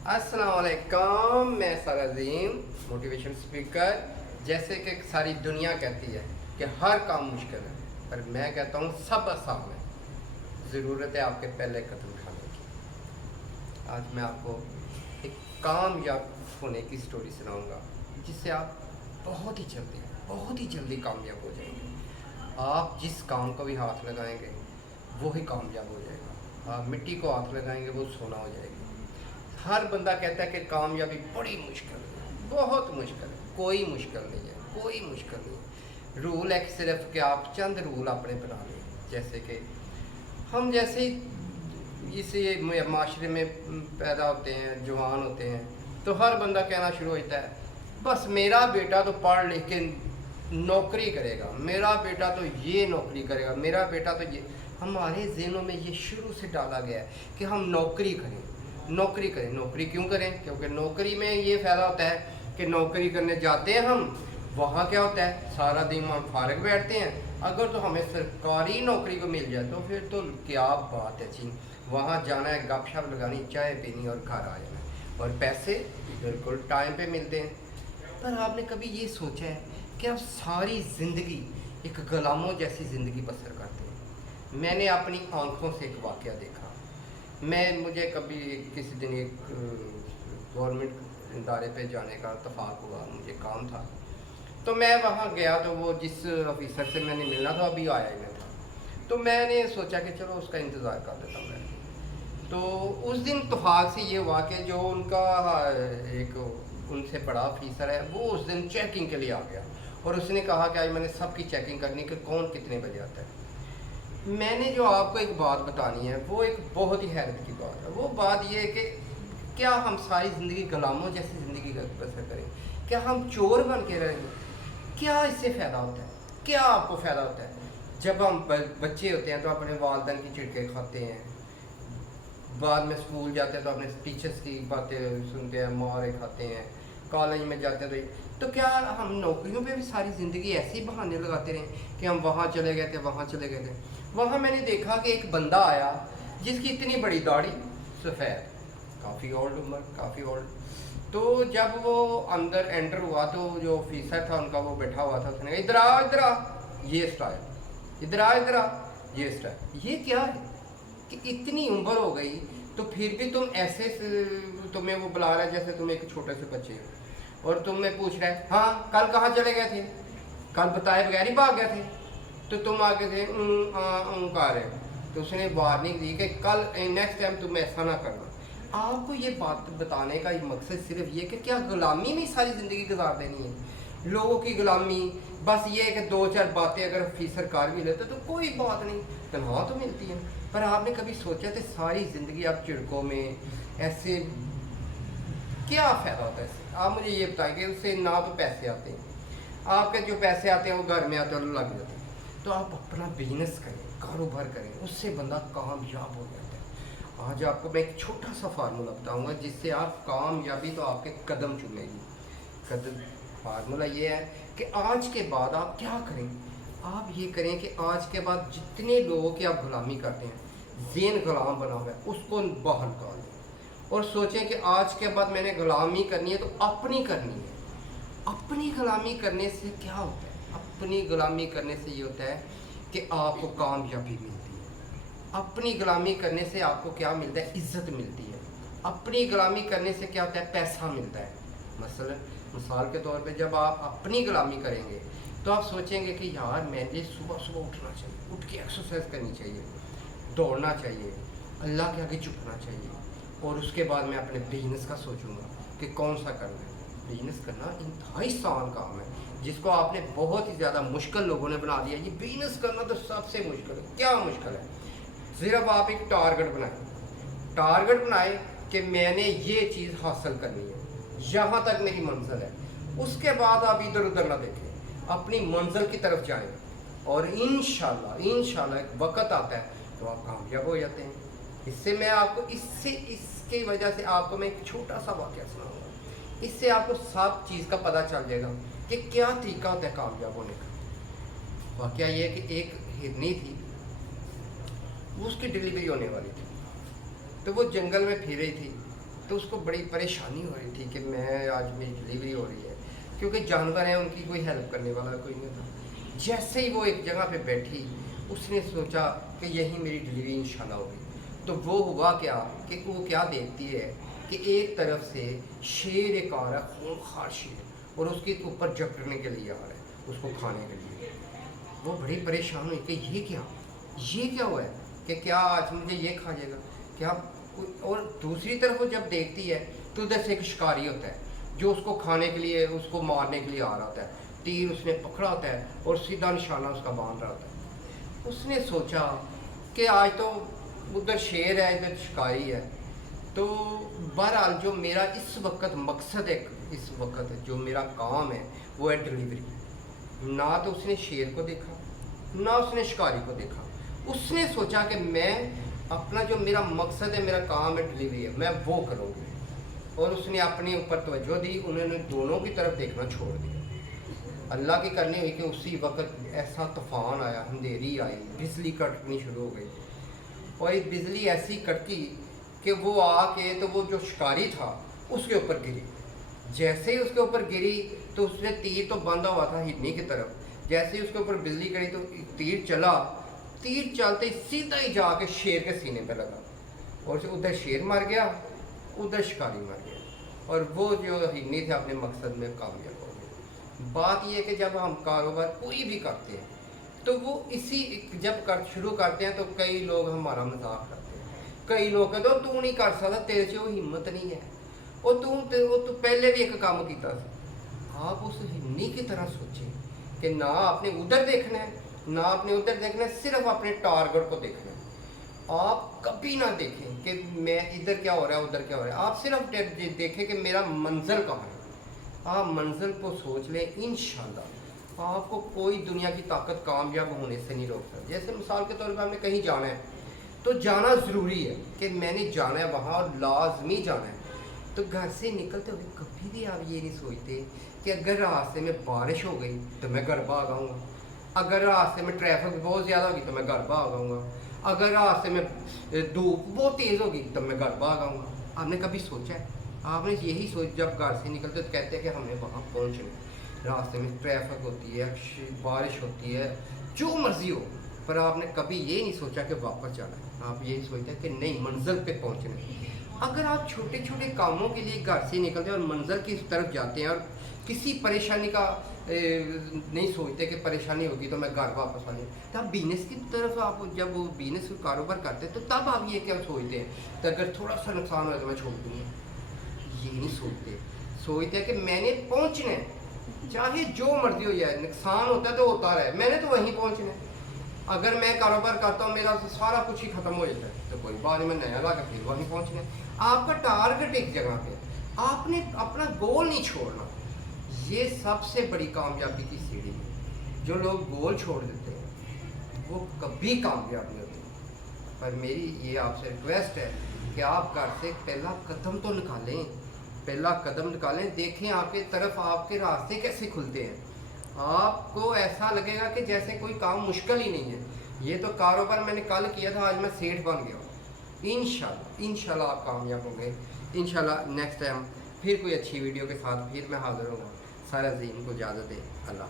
अस्सलाम वालेकुम। मैं सर अजीम मोटिवेशन स्पीकर। जैसे कि सारी दुनिया कहती है कि हर काम मुश्किल है, पर मैं कहता हूँ सब आसान है। ज़रूरत है आपके पहले कदम उठाने की। आज मैं आपको एक कामयाब होने की स्टोरी सुनाऊंगा, जिससे आप बहुत ही जल्दी कामयाब हो जाएंगे। आप जिस काम को भी हाथ लगाएंगे वो ही कामयाब हो जाएगा। आप मिट्टी को हाथ लगाएंगे वो सोना हो जाएगी। हर बंदा कहता है कि कामयाबी बड़ी मुश्किल है, बहुत मुश्किल है। कोई मुश्किल नहीं है, कोई मुश्किल नहीं है। रूल है कि सिर्फ कि आप चंद रूल अपने बना लें। जैसे कि हम जैसे ही इस माशरे में पैदा होते हैं, जवान होते हैं, तो हर बंदा कहना शुरू होता है बस मेरा बेटा तो पढ़ लिख के नौकरी करेगा, मेरा बेटा तो ये नौकरी करेगा, मेरा बेटा तो ये। हमारे ज़हनों में ये शुरू से डाला गया है कि हम नौकरी करें, नौकरी करें। नौकरी क्यों करें? क्योंकि नौकरी में ये फ़ायदा होता है कि नौकरी करने जाते हैं हम, वहाँ क्या होता है सारा दिन हम फारग बैठते हैं। अगर तो हमें सरकारी नौकरी को मिल जाए तो फिर तो क्या बात है जी। वहाँ जाना है, गपशप लगानी, चाय पीनी और घर आ जाना है, और पैसे बिल्कुल टाइम पे मिलते हैं। पर आपने कभी ये सोचा है कि आप सारी ज़िंदगी एक गुलामों जैसी ज़िंदगी बसर करते हैं? मैंने अपनी आंखों से एक वाक़या देखा। मुझे कभी किसी दिन एक गवर्नमेंट इदारे पे जाने का इत्तेफाक हुआ, मुझे काम था, तो मैं वहाँ गया। तो वो जिस ऑफिसर से मैंने मिलना था अभी आया ही नहीं था, तो मैंने सोचा कि चलो उसका इंतज़ार कर लेता हूँ मैं। तो उस दिन इत्तेफाक से ये हुआ कि जो उनका एक उनसे बड़ा ऑफिसर है वो उस दिन चेकिंग के लिए आ गया, और उसने कहा कि आज मैंने सबकी चेकिंग करनी कि कौन कितने बजे आता है। मैंने जो आपको एक बात बतानी है वो एक बहुत ही हैरत की बात है। वो बात ये है कि क्या हम सारी ज़िंदगी गुलामों जैसी ज़िंदगी बसर करें? क्या हम चोर बन के रहेंगे? क्या इससे फ़ायदा होता है? क्या आपको फ़ायदा होता है? जब हम बच्चे होते हैं तो अपने वालिदैन की चिड़के खाते हैं, बाद में स्कूल जाते हैं तो अपने टीचर्स की बातें सुनते हैं, मारे खाते हैं, कॉलेज में जाते हैं तो क्या हम नौकरियों पे भी सारी ज़िंदगी ऐसे ही बहाने लगाते रहें कि हम वहाँ चले गए थे, वहाँ चले गए थे? वहाँ मैंने देखा कि एक बंदा आया जिसकी इतनी बड़ी दाढ़ी, सफ़ेद, काफ़ी ओल्ड उम्र, काफ़ी ओल्ड। तो जब वो अंदर एंटर हुआ तो जो ऑफिसर था उनका वो बैठा हुआ था, उसने कहा इधर आ, ये स्टाइल, इधर आ, ये स्टाइल। ये क्या है कि इतनी उम्र हो गई तो फिर भी तुम ऐसे तुम्हें वो बुला रहा है जैसे तुम एक छोटे से बच्चे हो, और तुम्हें पूछ रहा है हाँ कल कहाँ चले गए थे, कल बताए बगैर ही भाग गए थे, तो तुम आगे थे कर रहे हो। तो उसने वार्निंग दी कि कल नेक्स्ट टाइम तुम ऐसा ना करना। आपको ये बात बताने का मकसद सिर्फ ये कि क्या गुलामी में सारी ज़िंदगी गुजार देनी है? लोगों की गुलामी बस ये है कि दो चार बातें अगर फीस सरकार भी लेते तो कोई बात नहीं, तनख्वाह तो मिलती है। पर आपने कभी सोचा था सारी ज़िंदगी आप चिड़कों में ऐसे क्या फ़ायदा होता है इससे? आप मुझे ये बताएं कि उससे ना तो पैसे आते हैं, आपके जो पैसे आते हैं वो घर में आते हैं और लग जाते हैं। तो आप अपना बिजनेस करें, कारोबार करें, उससे बंदा कामयाब हो जाता है। आज आपको मैं एक छोटा सा फार्मूला बताऊंगा जिससे आप कामयाबी तो आपके कदम चूमेगी। कदम फार्मूला ये है कि आज के बाद आप क्या करें? आप ये करें कि आज के बाद जितने लोगों की आप गुलामी करते हैं, ज़ेन गुलाम बना हुआ है, उसको बाहर निकाल दें और सोचें कि आज के बाद मैंने गुलामी करनी है तो अपनी करनी है। अपनी गुलामी करने से क्या होता है? अपनी गुलामी करने से ये होता है कि आपको कामयाबी मिलती है। अपनी गुलामी करने से आपको क्या मिलता है? इज़्ज़त मिलती है। अपनी गुलामी करने से क्या होता है? पैसा मिलता है। मिसाल के तौर पे जब आप अपनी गुलामी करेंगे तो आप सोचेंगे कि यार मैंने सुबह सुबह उठना चाहिए, उठ के एक्सरसाइज करनी चाहिए, दौड़ना चाहिए, अल्लाह के आगे झुकना चाहिए, और उसके बाद मैं अपने बिजनेस का सोचूंगा कि कौन सा करना है। बिजनेस करना इंतहाई आसान काम है जिसको आपने बहुत ही ज़्यादा मुश्किल लोगों ने बना दिया। ये बिजनेस करना तो सबसे मुश्किल है। क्या मुश्किल है? सिर्फ आप एक टारगेट बनाए कि मैंने ये चीज़ हासिल करनी है, यहाँ तक मेरी मंजिल है। उसके बाद आप इधर उधर ना देखें, अपनी मंजिल की तरफ जाएं, और इंशाल्लाह एक वक्त आता है तो आप कामयाब हो जाते हैं। इसकी वजह से आपको मैं एक छोटा सा वाक़या सुनाऊंगा। इससे आपको सब चीज़ का पता चल जाएगा कि क्या तरीका होता है कामयाब होने का। वाक़या ये है कि एक हिरनी थी, उसकी डिलीवरी होने वाली थी, तो वो जंगल में फिर रही थी। तो उसको बड़ी परेशानी हो रही थी कि मैं आज मेरी डिलीवरी हो रही है, क्योंकि जानवर हैं, उनकी कोई हेल्प करने वाला कोई नहीं था। जैसे ही वो एक जगह पे बैठी, उसने सोचा कि यही मेरी डिलीवरी इंशाल्लाह होगी। तो वो हुआ क्या कि वो क्या देखती है कि एक तरफ से शेर एक आ रहा है, खूंखार शेर, और उसके ऊपर झपटने के लिए आ रहा है, उसको खाने के लिए। वो बड़ी परेशान हुई कि ये क्या हुआ है, कि क्या आज मुझे ये खा जाएगा क्या। और दूसरी तरफ वो जब देखती है तो उधर से एक शिकारी होता है जो उसको खाने के लिए, उसको मारने के लिए आ रहा होता है। तीर उसने पकड़ा होता है और सीधा निशाना उसका बांध रहा होता है। उसने सोचा कि आज तो उधर शेर है, इधर शिकारी है, तो बहरहाल जो मेरा इस वक्त मकसद है, इस वक्त जो मेरा काम है वो है डिलीवरी। ना तो उसने शेर को देखा, ना उसने शिकारी को देखा। उसने सोचा कि मैं अपना जो मेरा मकसद है, मेरा काम है, डिलीवरी है, मैं वो करूँगी। और उसने अपने ऊपर तवज्जो दी, उन्होंने दोनों की तरफ देखना छोड़ दिया। अल्लाह की करनी हुई कि उसी वक्त ऐसा तूफान आया, अंधेरी आई, बिजली कड़कनी शुरू हो गई। और एक बिजली ऐसी कड़की कि वो आके तो वो जो शिकारी था उसके ऊपर गिरी। जैसे ही उसके ऊपर गिरी तो उसने तीर तो बांधा हुआ था हिरनी की तरफ, जैसे ही उसके ऊपर बिजली गिरी तो तीर चला, तीर चलते ही सीधा ही जाके शेर के सीने पर लगा, और उधर शेर मर गया, उधर शिकारी मर गया, और वो जो हिरनी थे अपने मकसद में कामयाब हो गए। बात यह है कि जब हम कारोबार कोई भी करते हैं तो वो इसी जब शुरू करते हैं तो कई लोग हमारा मजाक करते हैं। कई लोग कहते हो तू नहीं कर सकता, तेरे से वो हिम्मत नहीं है, और तू पहले भी एक काम किया था। आप उस हिरनी की तरह सोचें कि ना आपने उधर देखना है, ना आपने उधर देखना है, सिर्फ अपने टारगेट को देखना है। आप कभी ना देखें कि मैं इधर क्या हो रहा है, उधर क्या हो रहा है। आप सिर्फ देखें कि मेरा मंजिल कहाँ है। आप मंजिल को सोच लें, इंशाल्लाह आपको कोई दुनिया की ताकत कामयाब होने से नहीं रोक सकती। जैसे मिसाल के तौर पर हमें कहीं जाना है तो जाना ज़रूरी है कि मैंने जाना है वहाँ, और लाजमी जाना है। तो घर से निकलते हुए कभी भी आप ये नहीं सोचते कि अगर रास्ते में बारिश हो गई तो मैं घर भाग आऊँगा, अगर रास्ते में ट्रैफिक बहुत ज़्यादा होगी तो मैं घर भाग आऊँगा, अगर रास्ते में धूप बहुत तेज़ होगी तो मैं घर भाग आऊँगा। आपने कभी सोचा है? आपने यही सोच, जब घर से निकलते तो कहते हैं कि हमें वहाँ पहुँचना, रास्ते में ट्रैफिक होती है, बारिश होती है, जो मर्जी हो, पर आपने कभी ये नहीं सोचा कि वापस जाना है। आप यही सोचते हैं कि नहीं, मंजिल पे पहुंचना है। अगर आप छोटे छोटे कामों के लिए घर से निकलते हैं और मंजिल की तरफ जाते हैं और किसी परेशानी का नहीं सोचते कि परेशानी होगी तो मैं घर वापस आ जाऊँ, तो आप बिजनेस की तरफ, आप जब वो बिजनेस कारोबार करते हैं तो तब आप ये क्या सोचते हैं कि अगर थोड़ा सा नुकसान हो तो मैं छोड़ दूँगा। ये नहीं सोचते हैं कि मैंने पहुँचना है, चाहे जो मर्जी हो जाए, नुकसान होता है तो होता रहे, मैंने तो वहीं पहुंचना है। अगर मैं कारोबार करता हूँ, मेरा सारा कुछ ही खत्म हो जाता है, तो कोई बात नहीं, मैं नया ला कर फिर वहीं पहुंचना है। आपका टारगेट एक जगह पे, आपने अपना गोल नहीं छोड़ना। ये सबसे बड़ी कामयाबी की सीढ़ी है। जो लोग गोल छोड़ देते हैं वो कभी कामयाब नहीं होते। पर मेरी ये आपसे रिक्वेस्ट है कि आप घर से पहला कदम तो निकालें, पहला कदम निकालें, देखें आपके तरफ आपके रास्ते कैसे खुलते हैं। आपको ऐसा लगेगा कि जैसे कोई काम मुश्किल ही नहीं है। ये तो कारोबार मैंने कल किया था, आज मैं सेठ बन गया। इंशाल्लाह आप कामयाब होंगे। इंशाल्लाह नेक्स्ट टाइम फिर कोई अच्छी वीडियो के साथ फिर मैं हाजिर होऊंगा। सारा ज़ीन को इजाज़त दें। अल्लाह।